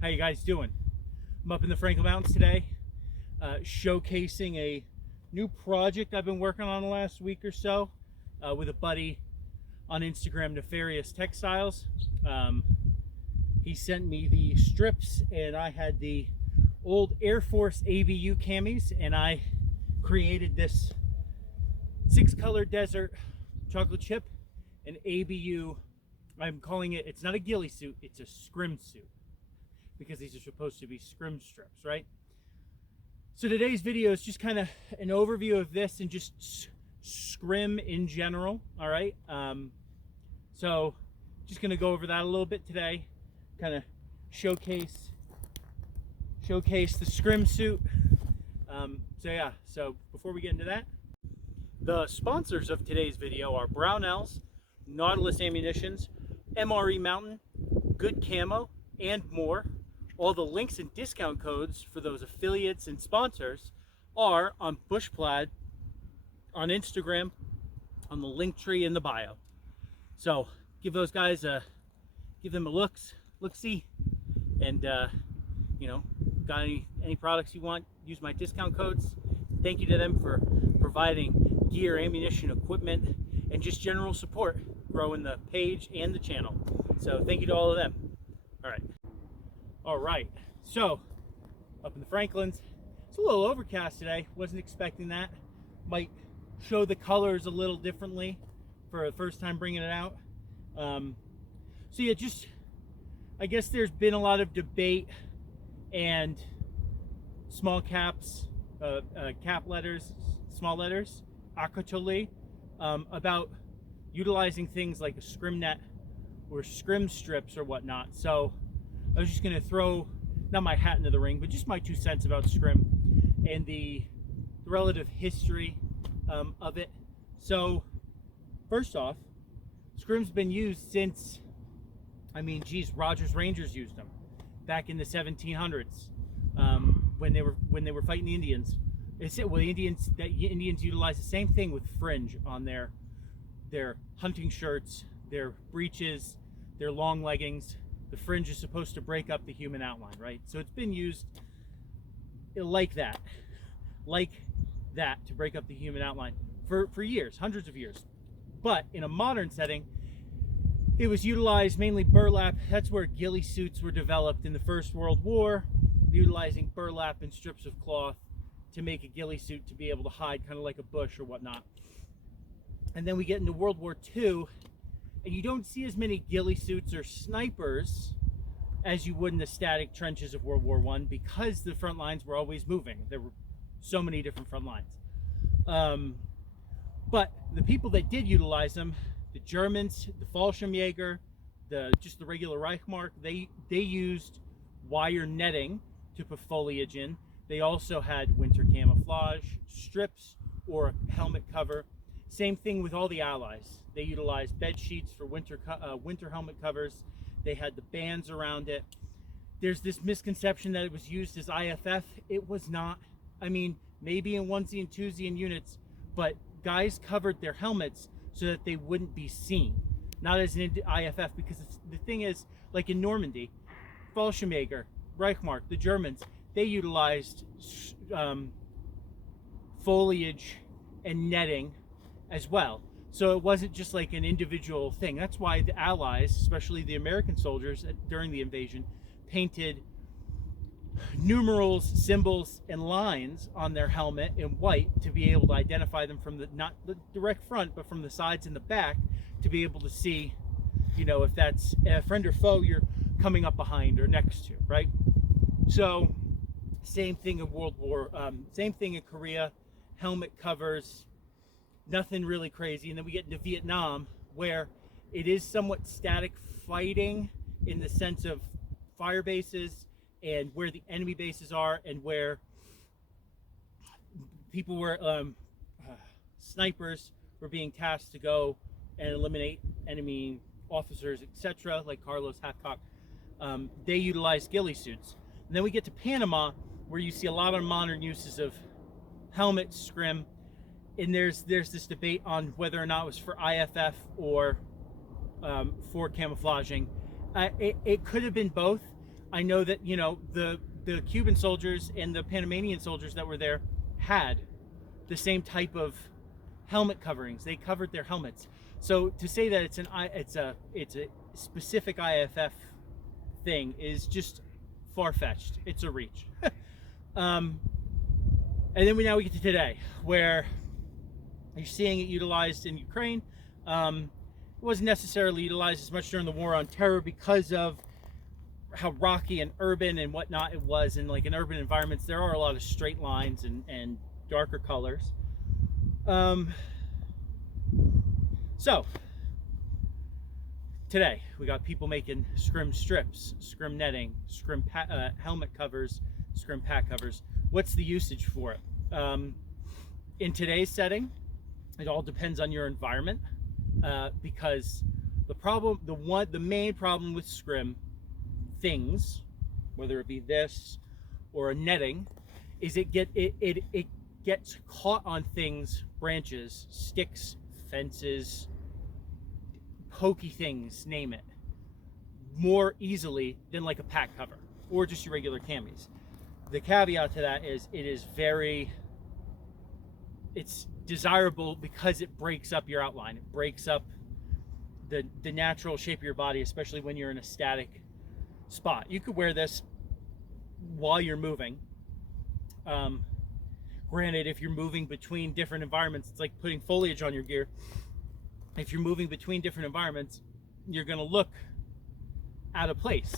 How you guys doing? I'm up in the Franklin Mountains today, showcasing a new project I've been working on the last week or so with a buddy on Instagram, Nefarious Textiles. He sent me the strips, and I had the old Air Force ABU cammies, and I created this 6-color desert chocolate chip, an ABU. I'm calling it, it's not a ghille suit, it's a scrim suit, because these are supposed to be scrim strips, right? So today's video is just kind of an overview of this and just scrim in general, all right? So just gonna go over that a little bit today, kind of showcase the scrim suit. So before we get into that, the sponsors of today's video are Brownells, Nautilus Ammunitions, MRE Mountain, Good Camo, and more. All the links and discount codes for those affiliates and sponsors are on Bushplaid, on Instagram, on the link tree in the bio. So give those guys give them a look-see, and you know, got any products you want, use my discount codes. Thank you to them for providing gear, ammunition, equipment, and just general support, growing the page and the channel. So thank you to all of them. All right, so up in the Franklins, it's a little overcast today. Wasn't expecting that. Might show the colors a little differently for the first time bringing it out. So yeah, just, I guess there's been a lot of debate and small caps, cap letters, small letters, acrotole, about utilizing things like a scrim net or scrim strips or whatnot. So I was just going to throw, not my hat into the ring, but just my 2 cents about scrim and the relative history of it. So first off, scrim's been used since, I mean, geez, Rogers Rangers used them back in the 1700s when they were fighting the Indians. Well, the Indians utilized the same thing with fringe on their hunting shirts, their breeches, their long leggings. The fringe is supposed to break up the human outline, right? So it's been used like that to break up the human outline for years, hundreds of years. But in a modern setting, it was utilized mainly burlap. That's where ghille suits were developed in the First World War, utilizing burlap and strips of cloth to make a ghille suit to be able to hide kind of like a bush or whatnot. And then we get into World War II, and you don't see as many ghille suits or snipers as you would in the static trenches of World War I, because the front lines were always moving. There were so many different front lines. But the people that did utilize them, the Germans, the Fallschirmjäger, just the regular Reichsmark, they used wire netting to put foliage in. They also had winter camouflage, strips, or a helmet cover. Same thing with all the Allies. They utilized bed sheets for winter helmet covers. They had the bands around it. There's this misconception that it was used as IFF. It was not. I mean, maybe in onesie and twosie in units, but guys covered their helmets so that they wouldn't be seen, not as an IFF, because the thing is, like in Normandy, Fallschirmjäger, Reichsmark, the Germans, they utilized foliage and netting as well. So it wasn't just like an individual thing. That's why the Allies, especially the American soldiers during the invasion, painted numerals, symbols, and lines on their helmet in white to be able to identify them from not the direct front, but from the sides and the back, to be able to see, you know, if that's a friend or foe you're coming up behind or next to, right? So same thing in World War, same thing in Korea, helmet covers, nothing really crazy. And then we get into Vietnam, where it is somewhat static fighting in the sense of fire bases and where the enemy bases are, and where people were, snipers were being tasked to go and eliminate enemy officers, etc., like Carlos Hathcock. They utilized ghille suits. And then we get to Panama, where you see a lot of modern uses of helmet scrim, and there's this debate on whether or not it was for IFF or for camouflaging. It could have been both. I know that, you know, the Cuban soldiers and the Panamanian soldiers that were there had the same type of helmet coverings. They covered their helmets. So to say that it's a specific IFF thing is just far-fetched. It's a reach. And then now we get to today, where you're seeing it utilized in Ukraine. It wasn't necessarily utilized as much during the war on terror because of how rocky and urban and whatnot it was. In like in urban environments, there are a lot of straight lines and darker colors. So today we got people making scrim strips, scrim netting, scrim helmet covers, scrim pack covers. What's the usage for it? In today's setting, it all depends on your environment, because the main problem with scrim things, whether it be this or a netting, is it gets caught on things, branches, sticks, fences, pokey things, name it, more easily than like a pack cover or just your regular cammies. The caveat to that is it's desirable because it breaks up your outline. It breaks up the natural shape of your body, especially when you're in a static spot. You could wear this while you're moving. Granted, if you're moving between different environments, it's like putting foliage on your gear. If you're moving between different environments, you're going to look out of place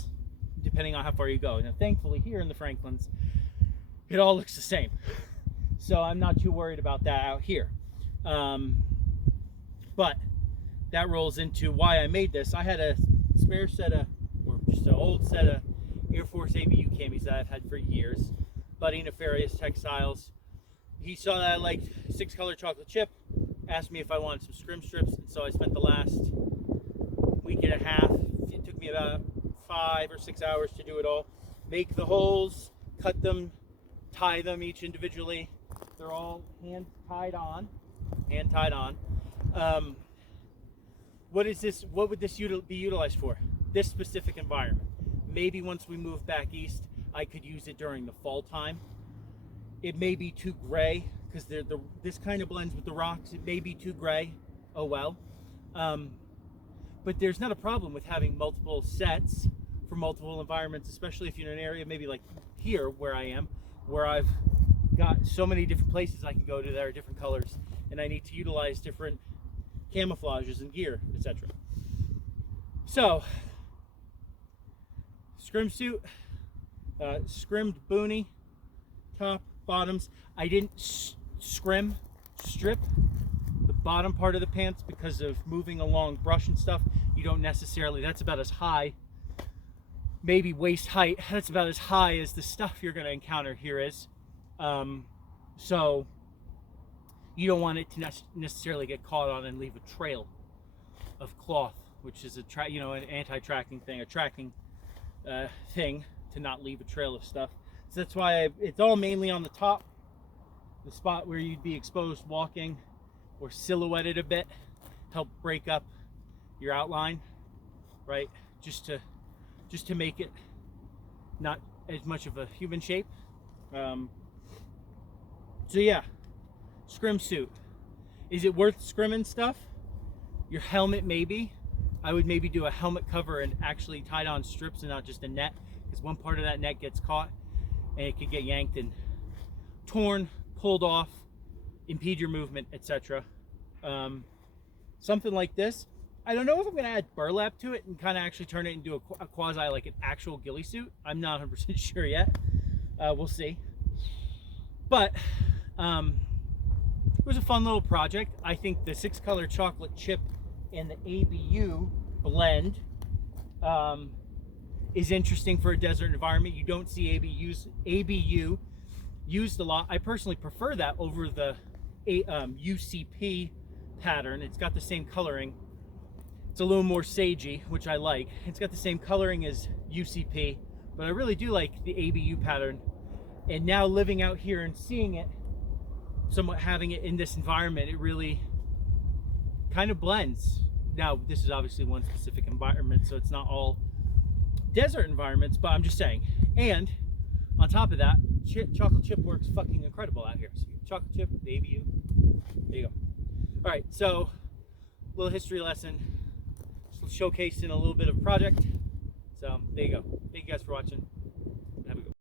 depending on how far you go. Now, thankfully, here in the Franklins, it all looks the same. So I'm not too worried about that out here. But that rolls into why I made this. I had a spare set of, or just an old set of Air Force ABU cammies that I've had for years. Buddy Nefarious Textiles. He saw that I liked 6-color chocolate chip, asked me if I wanted some scrim strips, and so I spent the last week and a half. It took me about 5 or 6 hours to do it all. Make the holes, cut them, tie them each individually. They're all hand tied on. What is this? What would this be utilized for? This specific environment. Maybe once we move back east, I could use it during the fall time. It may be too gray because this kind of blends with the rocks. It may be too gray. Oh well. But there's not a problem with having multiple sets for multiple environments, especially if you're in an area maybe like here where I am, where I've got so many different places I can go to that are different colors, and I need to utilize different camouflages and gear, etc. So, Scrim Suit, scrimmed boonie, top, bottoms. I didn't strip the bottom part of the pants because of moving along brush and stuff. You don't necessarily, that's about as high, maybe waist height, that's about as high as the stuff you're going to encounter here is. So you don't want it to necessarily get caught on and leave a trail of cloth, which is an anti-tracking thing, a tracking thing to not leave a trail of stuff. So that's why it's all mainly on the top, the spot where you'd be exposed walking, or silhouetted a bit, help break up your outline, right? Just to make it not as much of a human shape. So yeah, Scrim Suit. Is it worth scrimming stuff? Your helmet, maybe. I would maybe do a helmet cover and actually tied on strips and not just a net, because one part of that net gets caught and it could get yanked and torn, pulled off, impede your movement, etc. Something like this. I don't know if I'm going to add burlap to it and kind of actually turn it into a quasi, like an actual ghille suit. I'm not 100% sure yet. We'll see. But it was a fun little project. I think the 6-color chocolate chip and the ABU blend is interesting for a desert environment. You don't see ABU used a lot. I personally prefer that over the UCP pattern. It's got the same coloring. It's a little more sagey, which I like. It's got the same coloring as UCP, but I really do like the ABU pattern. And now living out here and seeing it, somewhat having it in this environment, it really kind of blends. Now, this is obviously one specific environment, so it's not all desert environments, but I'm just saying. And on top of that, chocolate chip works fucking incredible out here. So chocolate chip, the ABU, there you go. All right, so little history lesson, just showcasing a little bit of project. So there you go. Thank you guys for watching.